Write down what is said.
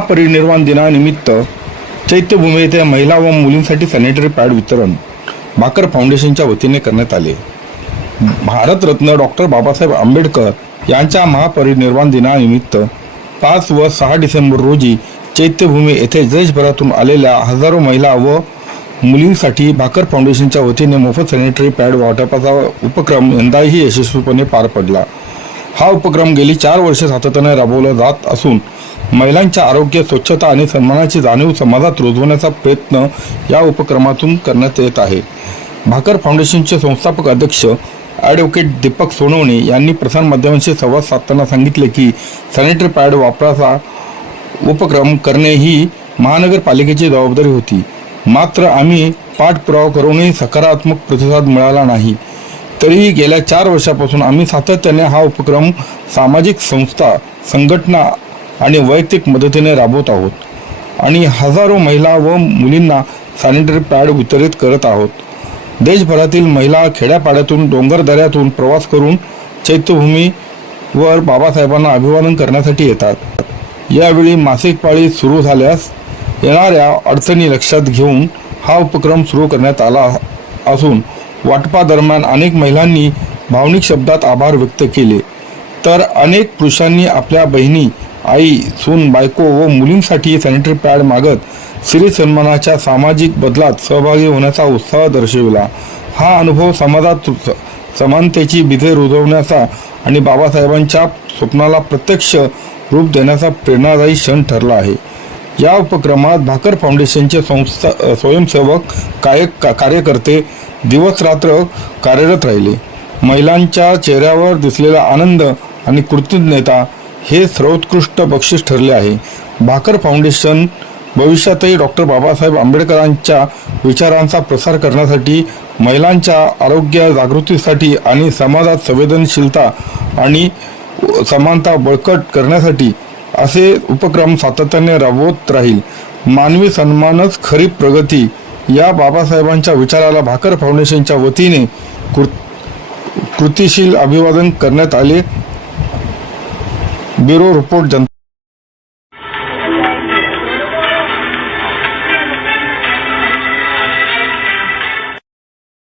महापरिनिर्वाण दिनानिमित्त चैत्यभूमी येथे महिला व मुलींसाठी सॅनिटरी पॅड वितरण भाकर फाउंडेशनच्या वतीने करण्यात आले. भारतरत्न डॉक्टर बाबासाहेब आंबेडकर यांच्या महापरिनिर्वाण दिनानिमित्त पाच व सहा डिसेंबर रोजी चैत्यभूमी येथे देशभरातून आलेल्या हजारो महिला व मुलींसाठी भाकर फाउंडेशनच्या वतीने मोफत सॅनिटरी पॅड वाटपाचा उपक्रम यंदाही यशस्वीपणे पार पडला. हा उपक्रम गेली चार वर्षे सातत्याने राबवला जात असून महिलांच्या आरोग्य स्वच्छता आणि सन्मानाची जाणीव समाजात रुजवण्याचा प्रयत्न या उपक्रमातून करण्यात येत आहे. भाकर फाउंडेशनचे संस्थापक अध्यक्ष ॲडव्होकेट दीपक सोनवणे यांनी प्रसारमाध्यमांशी संवाद साधताना सांगितले की सॅनिटरी पॅड वापराचा उपक्रम करणे ही महानगरपालिकेची जबाबदारी होती. मात्र आम्ही पाठपुरावा करूनही सकारात्मक प्रतिसाद मिळाला नाही. तरीही गेल्या चार वर्षापासून आम्ही सातत्याने हा उपक्रम सामाजिक संस्था संघटना आणि वैयक्तिक मदतीने राबवत आहोत. आणि हजारो महिला व मुलींना सॅनिटरी पॅड वितरित करत आहोत. देशभरातील महिला खेड्यापाड्यातून डोंगरदऱ्यातून प्रवास करून चैत्यभूमीवर बाबासाहेबांना अभिवादन करण्यासाठी येतात. यावेळी मासिक पाळी सुरू झाल्यास येणाऱ्या अडचणी लक्षात घेऊन हा उपक्रम सुरू करण्यात आला असून वाटपादरम्यान अनेक महिलांनी भावनिक शब्दात आभार व्यक्त केले. तर अनेक पुरुषांनी आपल्या बहिणी आई सून बायको व मुलींसाठी सॅनिटरी पॅड मागत श्री सन्मानाच्या सामाजिक बदलात सहभागी होण्याचा उत्साह दर्शविला. हा अनुभव समाजात समानतेची बिजे रुजवण्याचा आणि बाबासाहेबांच्या स्वप्नाला प्रत्यक्ष रूप देण्याचा प्रेरणादायी क्षण ठरला आहे. या उपक्रमात भाकर फाउंडेशनचे संस्था स्वयंसेवक काय का- कार्यकर्ते दिवस रात्र कार्यरत राहिले. महिलांच्या चेहऱ्यावर दिसलेला आनंद आणि कृतज्ञता हे सर्वोत्कृष्ट बक्षीस ठरले आहे. भाकर फाउंडेशन भविष्यातही डॉक्टर बाबासाहेब आंबेडकरांच्या विचारांचा प्रसार करण्यासाठी महिलांच्या आरोग्य जागृतीसाठी आणि समाजात संवेदनशीलता आणि समानता बळकट करण्यासाठी असे उपक्रम सातत्याने राबवत राहील. मानवी सन्मानच खरी प्रगती. या बाबासाहेबांच्या विचाराला भाकर फाउंडेशनच्या वतीने कृ कृतिशील अभिवादन करण्यात आले. ব্যুরো রিপোর্ট জানতে